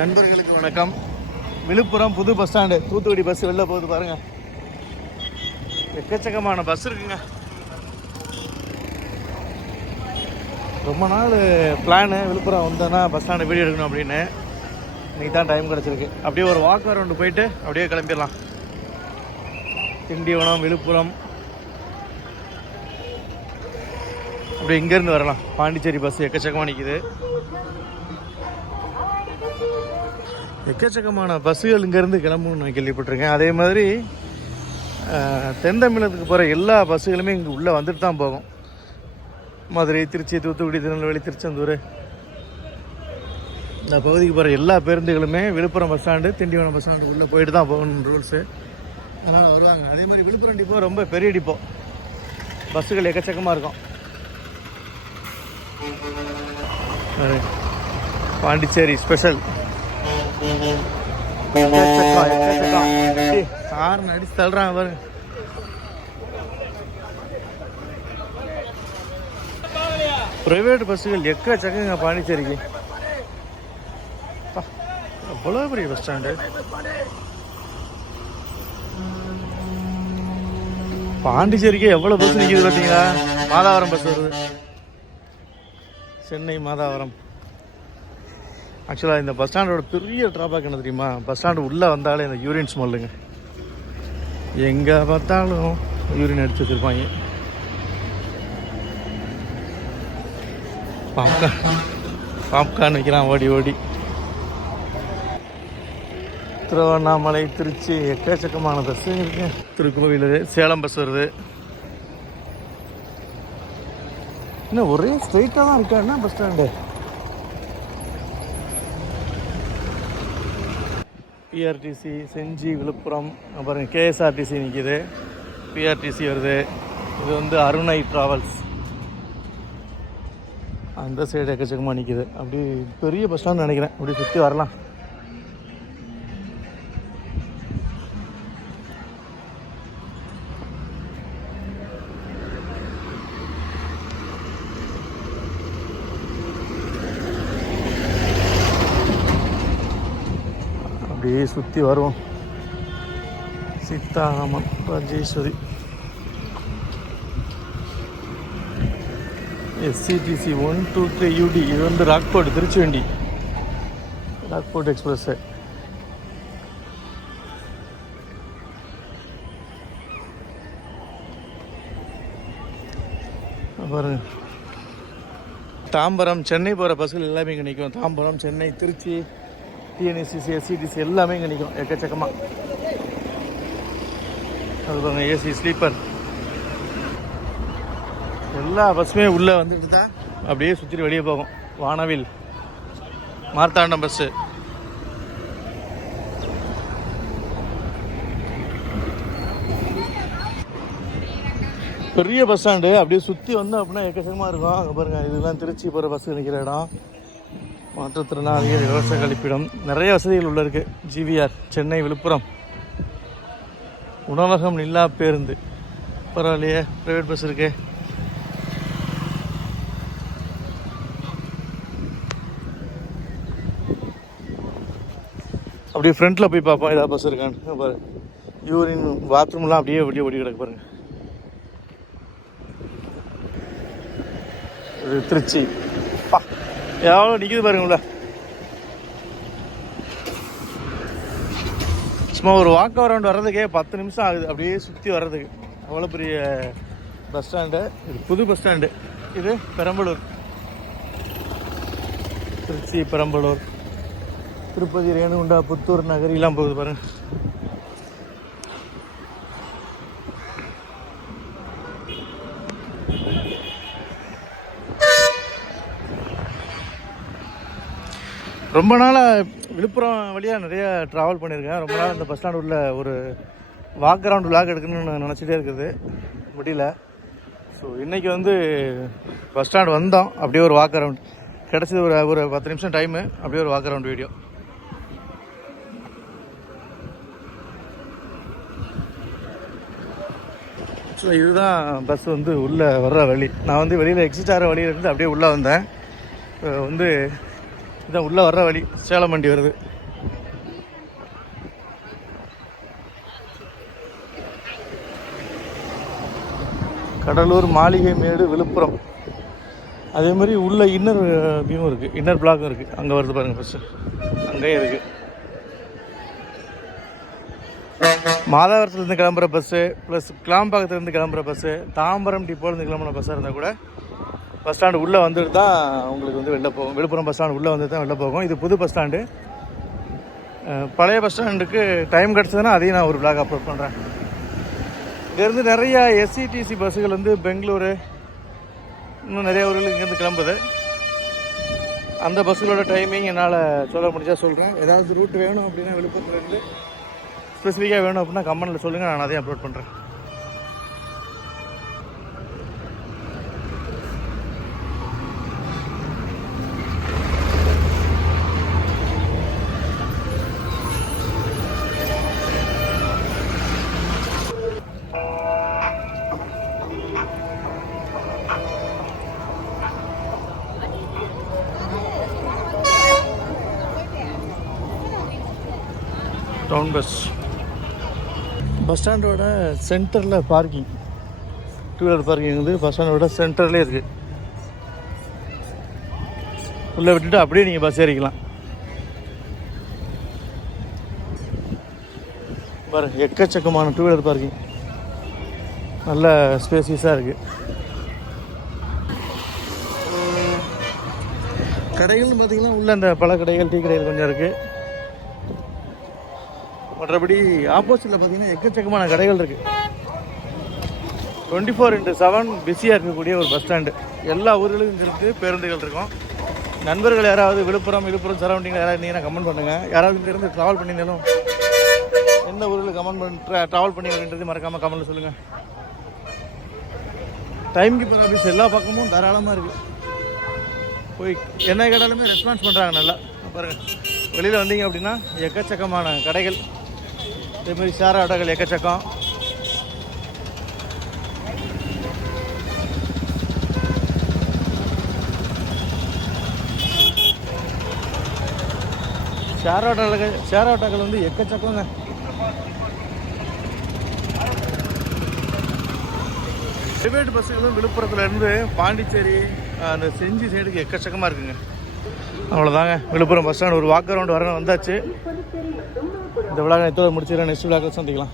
நண்பர்களுக்கு வணக்கம். விழுப்புரம் புது பஸ் ஸ்டாண்டு தூத்துக்குடி பஸ் வெளில போகுது பாருங்க. எக்கச்சக்கமான பஸ் இருக்குங்க. ரொம்ப நாள் பிளானு விழுப்புரம் வந்தேன்னா பஸ் ஸ்டாண்டு வீடியோ எடுக்கணும் அப்படின்னு. இன்றைக்கி தான் டைம் கிடச்சிருக்கு. அப்படியே ஒரு வாக் அரௌண்டு போயிட்டு அப்படியே கிளம்பிடலாம். திண்டிவனம் விழுப்புரம். அப்படியே இங்கேருந்து வரலாம். பாண்டிச்சேரி பஸ் எக்கச்சக்கமாக நிற்கிது எக்கச்சக்கமான பஸ்ஸுகள் இங்கேருந்து கிளம்புன்னு நான் கேள்விப்பட்டிருக்கேன். அதே மாதிரி தென் தமிழகத்துக்கு போகிற எல்லா பஸ்ஸுகளுமே இங்கே உள்ளே வந்துட்டு தான் போகும். மதுரை திருச்சி தூத்துக்குடி திருநெல்வேலி திருச்செந்தூர். இந்த பகுதிக்கு போகிற எல்லா பேருந்துகளுமே Villupuram bus stand Tindivanam bus stand உள்ளே போயிட்டு தான் போகணும் ரூல்ஸு. அதனால் வருவாங்க. அதே மாதிரி விழுப்புரம் டிப்போ ரொம்ப பெரிய டிப்போ. பஸ்ஸுகள் எக்கச்சக்கமாக இருக்கும். பாண்டிச்சேரி ஸ்பெஷல். கார் எக்கச்சக்கம். அடிச்சு தள்ளுறான் பாருங்க பிரைவேட் பஸ்ஸுகள் எக்கச்சக்கங்க பாண்டிச்சேரிக்கு அவ்வளோ பெரிய பஸ் ஸ்டாண்டு பாண்டிச்சேரிக்கு எவ்வளோ பஸ் நிற்கிது பார்த்தீங்களா மாதாவரம் பஸ் வருது. சென்னை மாதாவரம். ஆக்சுவலாக இந்த பஸ் ஸ்டாண்டோட பெரிய ட்ராபேக் என்ன தெரியுமா? பஸ் ஸ்டாண்டு உள்ளே வந்தாலே இந்த யூரின் ஸ்மெல்லுங்க எங்கே பார்த்தாலும் யூரின் அடிச்சு வச்சுருப்பாங்க. பாப்கார்ன் பாப்கார்ன் வைக்கிறான் ஓடி ஓடி. திருவண்ணாமலை திருச்சி எக்கச்சக்கமான பஸ் இருக்கு. திருக்கோவில் சேலம் பஸ் வருது. என்ன ஒரே ஸ்ட்ரைட்டாக தான் இருக்கா என்ன bus stand PRTC Gingee Villupuram அப்புறம் கேஎஸ்ஆர்டிசி நிற்கிது பிஆர்டிசி வருது. இது வந்து அருணை ட்ராவல்ஸ் அந்த சைடு எக்கச்சக்கமாக நிற்கிது அப்படி பெரிய பஸ் ஸ்டாண்ட் நினைக்கிறேன். அப்படி சுற்றி வரலாம். அப்படியே சுற்றி வருவோம். Seetharaman Rajeswari. SCTC one two three UD இது வந்து ராக்போர்ட் திருச்சிவண்டி. ராக்போர்ட் எக்ஸ்பிரஸ்ஸு பாருங்க. தாம்பரம் சென்னை போகிற பஸ்ஸுகள் எல்லாமே இங்கே நிற்கும் தாம்பரம் சென்னை திருச்சி டிஎன்எஸ்சிசி எஸ்சிடிசி எல்லாமே இங்கே நிற்கும் எக்கச்சக்கமாக அது பாருங்க ஏசி ஸ்லீப்பர் எல்லா பஸ்ஸுமே உள்ளே வந்துட்டு தான் அப்படியே சுற்றிட்டு வெளியே போகும். வானவில். மார்த்தாண்டம் பஸ்ஸு பெரிய பஸ் ஸ்டாண்டு அப்படியே சுற்றி வந்தோம் அப்படின்னா எக்கச்சக்கமாக இருக்கும். அங்கே பாருங்கள் இதெல்லாம் திருச்சி போகிற பஸ்ஸு நிற்கிற இடம். மாற்றுத்திறனாளிகள் இலவச கழிப்பிடம் நிறைய வசதிகள் உள்ள இருக்கு. ஜிவிஆர் சென்னை விழுப்புரம். உணவகம் நில்லா பேருந்து. பரவாயில்லையே ப்ரைவேட் பஸ் இருக்கே. அப்படியே ஃப்ரண்ட்டில் போய் பார்ப்போம் ஏதாவது பஸ் இருக்கான்னு. பாரு. யூரின் பாத்ரூம்லாம் அப்படியே அப்படியே ஓடி கிடக்கு பாருங்க. திருச்சி. எவ்வளோ நிற்கிது பாருங்கள? சும்மா ஒரு வாக் அரவுண்ட் வர்றதுக்கே பத்து நிமிஷம் ஆகுது. அப்படியே சுற்றி வர்றதுக்கு. அவ்வளோ பெரிய பஸ் ஸ்டாண்டு இது புது பஸ் ஸ்டாண்டு இது பெரம்பலூர். திருச்சி பெரம்பலூர். திருப்பதி ரேணுகுண்டா புத்தூர் நகரிலாம் போகுது பாருங்கள் ரொம்ப நாளாக விழுப்புரம் வழியாக நிறைய ட்ராவல் பண்ணியிருக்கேன். ரொம்ப நாள் இந்த பஸ் ஸ்டாண்ட் உள்ள ஒரு வாக் அரவுண்ட் விளாக் எடுக்கணும்னு நினச்சிட்டே இருக்குது. முடியல. ஸோ இன்றைக்கி வந்து பஸ் ஸ்டாண்ட் வந்தோம். அப்படியே ஒரு வாக் அரவுண்ட் கிடச்சது ஒரு ஒரு பத்து நிமிஷம் டைமு அப்படியே ஒரு வாக் அரவுண்ட் வீடியோ ஸோ இதுதான் பஸ் வந்து உள்ளே வர்ற வழி. நான் வந்து வெளியில் எக்ஸிட் ஆகிற வழியிலேருந்து அப்படியே உள்ளே வந்தேன். வந்து இதான் உள்ளே வர்ற வழி. சேலம் வண்டி வருது. கடலூர் மாளிகை மேடு விழுப்புரம். அதே மாதிரி உள்ள இன்னர் வியூவும் இருக்குது இன்னர் பிளாக்கும் இருக்குது அங்கே வருது பாருங்கள் பஸ்ஸு அங்கேயே இருக்குது மாதாவரத்துலேருந்து கிளம்புற பஸ்ஸு ப்ளஸ் கிளாம்பாக்கத்துலேருந்து கிளம்புற பஸ்ஸு தாம்பரம் டிப்போலேருந்து கிளம்புற பஸ்ஸாக இருந்தால் கூட பஸ் ஸ்டாண்டு உள்ளே வந்துட்டு தான் உங்களுக்கு வந்து வெளில போகும். விழுப்புரம் பஸ் ஸ்டாண்டு உள்ளே வந்து தான் வெளில போகும். இது புது பஸ் ஸ்டாண்டு. பழைய பஸ் ஸ்டாண்டுக்கு டைம் கிடச்சதுன்னா அதையும் நான் ஒரு பிளாக் அப்லோட் பண்ணுறேன் இங்கேருந்து நிறையா எஸ்சிடிசி பஸ்ஸுகள் வந்து பெங்களூரு இன்னும் நிறைய ஊர்கள் இங்கேருந்து கிளம்புது. அந்த பஸ்ஸுகளோட டைமிங் என்னால் சொல்ல முடிஞ்சா சொல்கிறேன் ஏதாவது ரூட் வேணும் அப்படின்னா விழுப்புரத்துலேருந்து ஸ்பெசிஃபிக்காக வேணும் அப்படின்னா கமெண்ட்டில் சொல்லுங்கள் நான் அதையும் அப்லோட் பண்ணுறேன் டவுன் பஸ். பஸ் ஸ்டாண்டோட சென்டரில் பார்க்கிங். டூ வீலர் பார்க்கிங் வந்து பஸ் ஸ்டாண்டோட சென்டர்லேயே இருக்குது உள்ளே விட்டுட்டு அப்படியே நீங்கள் பஸ் ஏறிக்கலாம். பாரு எக்கச்சக்கமான டூ வீலர் பார்க்கிங் நல்ல ஸ்பேசியஸாக இருக்குது கடைகள்னு பார்த்தீங்கன்னா உள்ளே அந்த பல கடைகள் டீ கடைகள் கொஞ்சம் இருக்குது மற்றபடி ஆப்போசிட்டில் பார்த்தீங்கன்னா எக்கச்சக்கமான கடைகள் இருக்குது டுவெண்ட்டி ஃபோர் இன்ட்டு செவன் பிஸியாக இருக்கக்கூடிய ஒரு பஸ் ஸ்டாண்டு எல்லா ஊர்களுக்கும் இருக்குது பேருந்துகள் இருக்கும். நண்பர்கள் யாராவது விழுப்புரம் விழுப்புரம் சரௌண்டிங்கில் யாராவது இருந்தீங்கன்னா கமெண்ட் பண்ணுங்கள் யாராவது இங்கேருந்து ட்ராவல் பண்ணியிருந்தாலும் எந்த ஊரில் கமெண்ட் பண்ணி ட்ராவல் பண்ணி அப்படின்றது மறக்காமல் கமெண்ட்டில் சொல்லுங்கள் டைம் கீப்பர் ஆஃபீஸ் எல்லா பக்கமும் தாராளமாக இருக்குது போய் என்ன கேட்டாலுமே ரெஸ்பான்ஸ் பண்ணுறாங்க நல்லா. பாருங்கள் வெளியில் வந்தீங்க அப்படின்னா எக்கச்சக்கமான கடைகள். இதே மாதிரி ஷேர் எக்கச்சக்கம். ஷேர் ஆட்டோகள் ஷேர் ஆட்டோக்கள் வந்து எக்கச்சக்கங்க பிரைவேட் பஸ்ஸுகளும் விழுப்புரத்துலேருந்து பாண்டிச்சேரி அந்த செஞ்சி சைடுக்கு எக்கச்சக்கமாக இருக்குங்க. அவ்வளோதாங்க விழுப்புரம் பஸ் ஸ்டாண்ட் ஒரு வாக் ரவுண்ட் வரணும் வந்தாச்சு. இந்த விழாவை எத்தோட முடிச்சிடறேன் நெக்ஸ்ட் விழாக்கள் சந்திக்கலாம்.